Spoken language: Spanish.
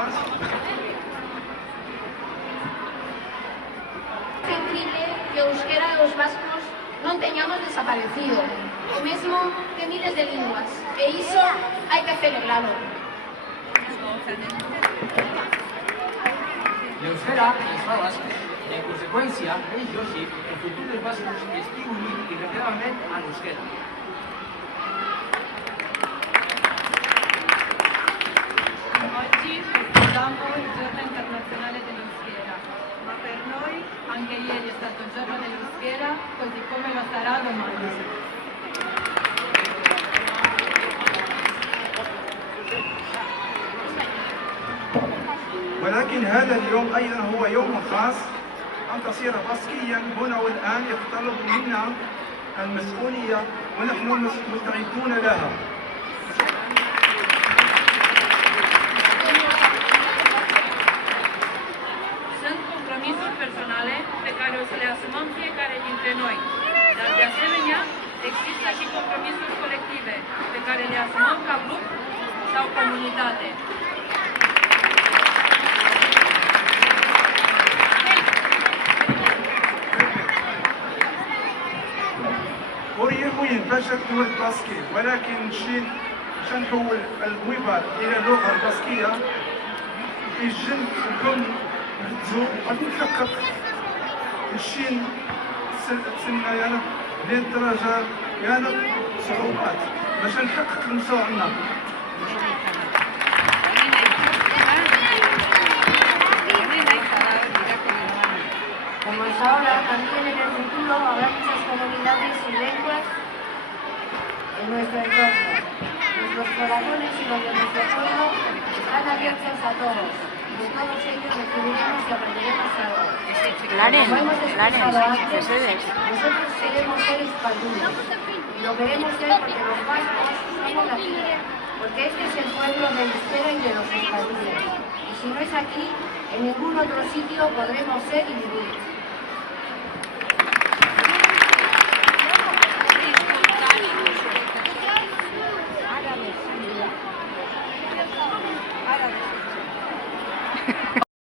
más. Sensible que o euskera e os vascos non teñamos desaparecido, o mesmo que miles de linguas, e iso hai que celebralo. L'euskera es fa basca, i en conseqüència és lògic que el futur dels bascos estigui unit irremediablement a l'euskera. Oggi festeggiamo il Giorno Internazionale dell'Euskera, ma per noi anche ieri è stato il Giorno dell'Euskera, così come lo sarà domani. ولكن هذا اليوم أيضا هو يوم خاص أن تصير باسكيا هنا والآن يتطلب منا المسؤولية ونحن مستعدون لها. Sunt compromisuri personale pe care o să le asumăm fiecare dintre noi, dar de asemenea există și compromisuri colective pe care le asumăm ca grup sau comunitate. أريد ينتشر اللغة الباسكية، ولكن مشان نحول الويبال إلى اللغة الباسكية يجب نكون نركزوا غادي نحقق الشين تسنى يعني للدرجة يعني صعوبات باش نحقق المساومة. Como es ahora, también en el futuro habrá muchas comunidades y lenguas en nuestro entorno. Nuestros corazones y los de nuestro pueblo están abiertos a todos. De todos ellos recibiremos y aprenderemos algo. Como hemos expresado antes, nosotros queremos ser españoles. Y lo queremos ser porque los vascos somos aquí. Porque este es el pueblo de la espera y de los españoles. Y si no es aquí, en ningún otro sitio podremos ser y vivir.